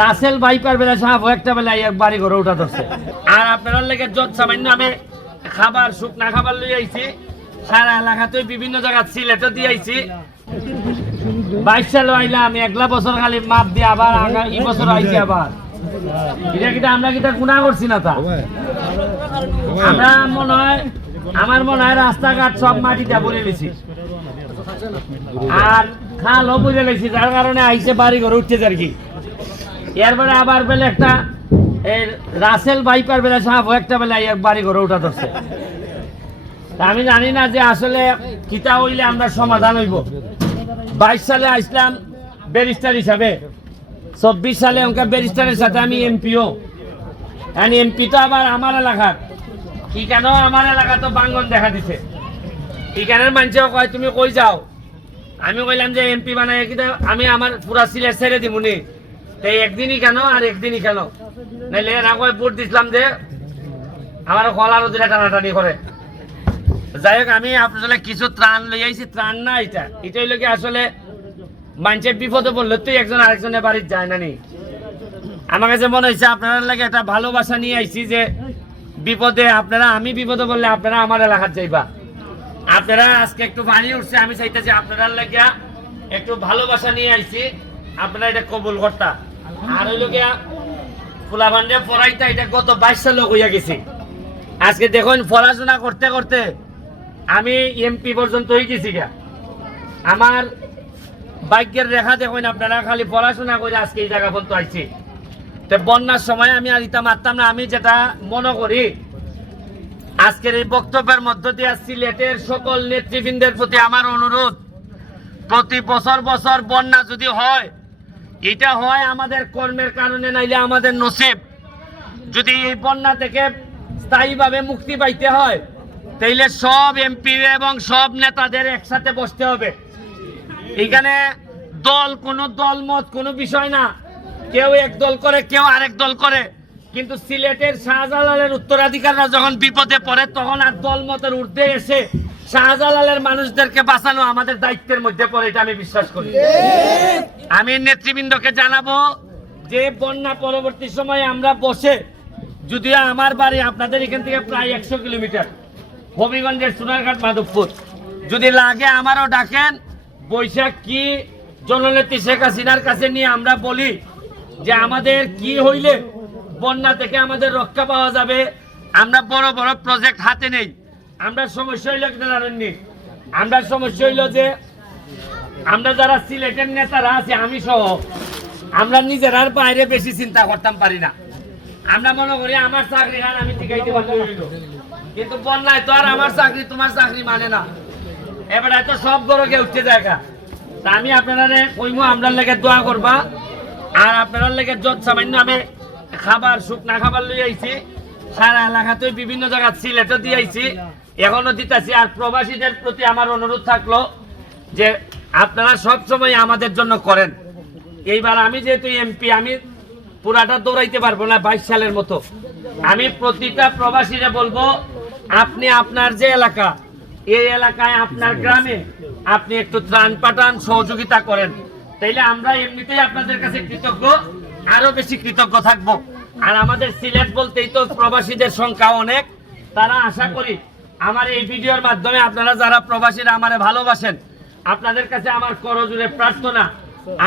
রাসেল বাইপার বেলা সাহাব একটা বেলা বাড়ি ঘরে উঠা ধরছে। আর আপনারা লেগে যত সামান্য আমি খাবার, শুকনা খাবার লই আইছি। সারা এলাকাতে বিভিন্ন জায়গা সিলেটও দিয়ে আইছি। বাইশ সালে আমি একলা বছর খালি মাপ দিয়ে আবার এই বছর আইছি আবার। এটা কিটা আমরা কিটা গুণা করছি না তা? আমরা মনে হয়, আমার মনে হয় রাস্তাঘাট সব মাটিটা ভরে গেছি। আর খালও বুঝে লেছি যার কারণে আইসে বাড়ি ঘরে উঠছে আর কি এরপরে আবার বেলে একটা, এই রাসেল বাইপার বেলা সাহাব একটা বেলা বাড়ি ঘরে উঠা ধরছে। আমি জানি না যে আসলে কিতা হইলে আমরা সমাধান হইব। বাইশ সালে আসলাম ব্যারিস্টার হিসাবে। চব্বিশ সালে ওকে ব্যারিস্টারের সাথে আমি এমপিও। এমপি তো আবার আমার এলাকার। কি কেন আমার এলাকা তো বাঙ্গন দেখা দিছে। এখানের মানুষেও কয়, তুমি কই যাও? আমি কইলাম যে এমপি বানাই কিন্তু আমি আমার পুরা সিলেট ছেড়ে দিমুনি। তো একদিনই কেন আর একদিনই কেন? নাইলে এরা কয় ভোট দিছিলাম যে, আমার কলার ওদিকে টানাটানি করে। যাই হোক, আমি আপনাদের কিছু ত্রাণ লই আইছি। ত্রাণ না এটা এটা হইল কি আসলে মানুষের বিপদে বললে তো একজন আরেকজনের বাড়ির যায় না নি। আমার কাছে মনে হয়েছে আপনারা লাগে একটা ভালোবাসা নিয়ে আইছি যে, বিপদে আপনারা, আমি বিপদে বললে আপনারা আমার এলাকার যাইবা। আপনারা আজকে একটু পানি উঠছে, আমি চাইতেছি আপনারা লাগিয়া একটু ভালোবাসা নিয়ে আইছি। আপনারা এটা কবুল কর্তা। আর হইল গিয়া ফুলাভান্ডে গত বাইশ সালে হইয়া গেছি। আজকে দেখুন পড়াশোনা করতে করতে আমি এমপি পর্যন্ত হয়ে গেছি গা আমার ভাগ্যের রেখা দেখুন আপনারা, খালি পড়াশোনা করে আজকে এই জায়গা পর্যন্ত আইছি। তো বন্যার সময় আমি আর ইতা মারতাম না, আমি যেটা মনে করি, আজকের এই বক্তব্যের মধ্য দিয়ে সিলেটের সকল নেতৃবৃন্দের প্রতি আমার অনুরোধ, প্রতি বছর বছর বন্যা যদি হয় এটা হয় আমাদের কর্মের কারণে, নাইলে আমাদের নসিব। যদি এই বন্যা থেকে স্থায়ীভাবে মুক্তি পাইতে হয়, তাইলে সব এমপি এবং সব নেতাদের একসাথে বসতে হবে। এখানে দল, কোনো দল মত, কোনো বিষয় না। কেউ এক দল করে, কেউ আরেক দল করে। কিন্তু সিলেটের শাহজালালের উত্তরাধিকাররা যখন বিপদে পড়ে, তখন আর দল মতের ঊর্ধ্বে এসে শাহজালালের মানুষদেরকে বাঁচানো আমাদের দায়িত্বের মধ্যে পড়ে, এটা আমি বিশ্বাস করি। আমি নেতৃবৃন্দকে জানাব যে, বন্যা পরবর্তী সময়ে আমরা বসে, যদিও আমার বাড়ি আপনাদের এখান থেকে প্রায় একশো কিলোমিটার, হবিগঞ্জের সোনারঘাট, মাধবপুর। যদি লাগে আমারও ডাকেন, বৈশাখ কি, জননেত্রী শেখ হাসিনার কাছে নিয়ে আমরা বলি যে, আমাদের কি হইলে বন্যা থেকে আমাদের রক্ষা পাওয়া যাবে। আমরা বড় বড় প্রজেক্ট হাতে নেই। আমরা সমস্যা হইল কি জানেননি আমরা সমস্যা হইল যে, আমরা যারা সিলেটের নেতারা আছি, আমি সহ, আমরা নিজেরার বাইরে বেশি চিন্তা করতাম পারি না। আমরা মনে করি আমার চাকরি হার আমি টিকাইতে পারলে হইল। কিন্তু বন্যায় তো আর আমার চাকরি, তোমার চাকরি মানে না। এবারে তো সব গরকে উঠতে জায়গা। তা আমি আপনারা কইমু আপনার লেগে দোয়া করবা। আর আপনার লেগে যত সামান্য আমি খাবার, শুকনা খাবার লই আইছি, সারা এলাকাতে বিভিন্ন জায়গা সিলেটও দিয়ে আইছি। এখনও দিতেছি, আর প্রবাসীদের প্রতি আমার অনুরোধ থাকল যে আপনারা সব সময় আমাদের জন্য করেন। এইবার আমি যেহেতু এমপি আমি পুরাটা দৌড়াইতে পারব না বাইশ সালের মতো। আমি প্রতিটা প্রবাসীরে বলব, আপনি আপনার যে এলাকা, এই এলাকায় আপনার গ্রামে আপনি একটু ত্রাণ পাঠান, সহযোগিতা করেন। তাইলে আমরা এমনিতেই আপনাদের কাছে কৃতজ্ঞ, আরও বেশি কৃতজ্ঞ থাকব। আর আমাদের সিলেট বলতেই তো প্রবাসীদের সংখ্যা অনেক। তারা আশা করি আমার এই ভিডিওর মাধ্যমে আপনারা যারা প্রবাসীরা আমারে ভালোবাসেন, আপনাদের কাছে আমার করজুড়ে প্রার্থনা।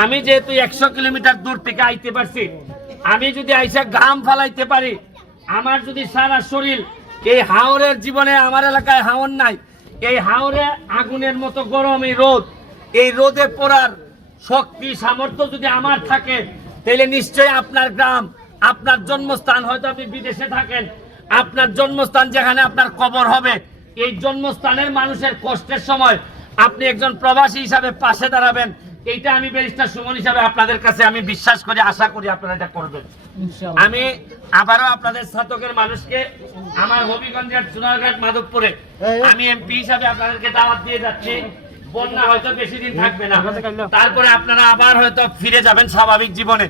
আমি যেহেতু একশো কিলোমিটার দূর থেকে আইতে পারছি, আমি যদি আইসা গাম ফালাইতে পারি, আমার যদি সারা শরীর এই হাওরের জীবনে আমার এলাকায় হাওর নাই, এই হাওরে আগুনের মতো গরম এই রোদ, এই রোদে পড়ার শক্তি, সামর্থ্য যদি আমার থাকে তাহলে নিশ্চয়ই আপনার গ্রাম, আপনার জন্মস্থান হয়তো আপনি বিদেশে থাকেন আপনার জন্মস্থান যেখানে আপনার কবর হবে এই জন্মস্থানের মানুষের কষ্টের সময় আপনি একজন প্রবাসী হিসাবে পাশে দাঁড়াবেন। এইটা আমি ব্যারিস্টার সুমন হিসাবে আপনাদের কাছে আমি বিশ্বাস করি আশা করি আপনারা এটা করবেন। আমি আবারও আপনাদের ছাতকের মানুষকে আমার হবিগঞ্জের সোনারঘাট মাধবপুরে আমি এমপি হিসাবে আপনাদেরকে দাওয়াত দিয়ে যাচ্ছি। বন্যা হয়তো বেশি দিন থাকবে না। তারপরে আপনারা আবার হয়তো ফিরে যাবেন স্বাভাবিক জীবনে।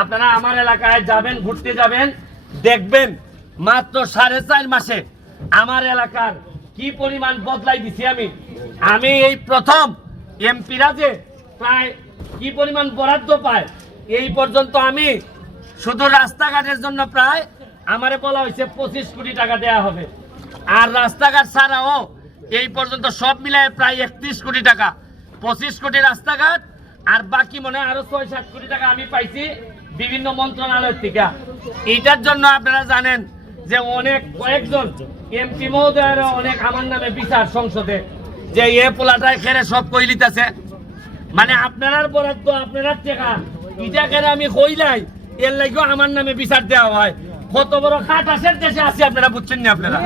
আপনারা আমার এলাকায় যাবেন ঘুরতে যাবেন দেখবেন মাত্র সাড়ে চার মাসে আমার এলাকার কি পরিমাণ বদলাই দিছি আমি? আমি এই প্রথম এমপিরা যে প্রায় কি পরিমাণ বরাদ্দ পায়, এই পর্যন্ত আমি শুধু রাস্তাঘাটের জন্য প্রায় আমারে বলা হয়েছে পঁচিশ কোটি টাকা দেয়া হবে। আর রাস্তাঘাট ছাড়াও এই পর্যন্ত সব মিলায় প্রায় একত্রিশ কোটি টাকা। পঁচিশ কোটি রাস্তাঘাট আর বাকি মনে আরও ছয় সাত কোটি টাকা আমি পাইছি বিভিন্ন মন্ত্রণালয়ের থেকে। এইটার জন্য আপনারা জানেন যে অনেক কয়েকজন এমপি মহোদয়ের অনেক আমার নামে বিচার সংসদে যে এ পোলাটায় খেরে সব কইলিতেছে মানে আপনার বরাদ্দ আপনার টেকা ইটা কেন আমি কইলাই এর লাগেও আমার নামে বিচার দেওয়া হয়। কত বড় খাট আসের দেশে আছে আপনারা বুঝছেন না আপনারা?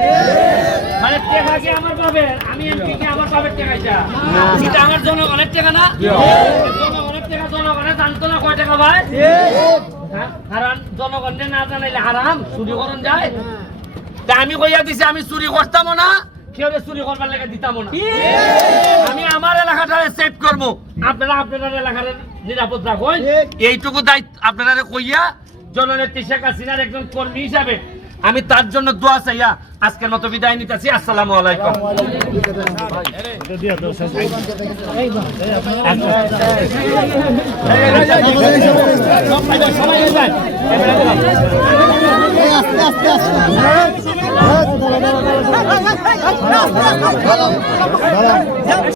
মানে টেকা কি আমার পাবে? আমি এমপি কি আমার পাবে টেকাইটা? এটা আমার জনগণের টেকা না? টেকা জনগণে জানতো না কয় টাকা ভাই হ্যাঁ? জনগণে না জানাইলে হারাম চুরি করন যায়। তা আমি কইয়া দিছি আমি চুরি করতামও না কেউ চুরি করবার লেগে দিতামও না। আমি আমার এলাকাটা সেভ করব। আপনারা আপনাদের এলাকার নিরাপদ রাখুন। এইটুকু দায়িত্ব আপনারা কইয়া জননেত্রী শেখ হাসিনার একজন কর্মী হিসাবে আমি তার জন্য দোয়া চাইয়া আজকের মতো বিদায় নিতেছি আসসালামু আলাইকুম।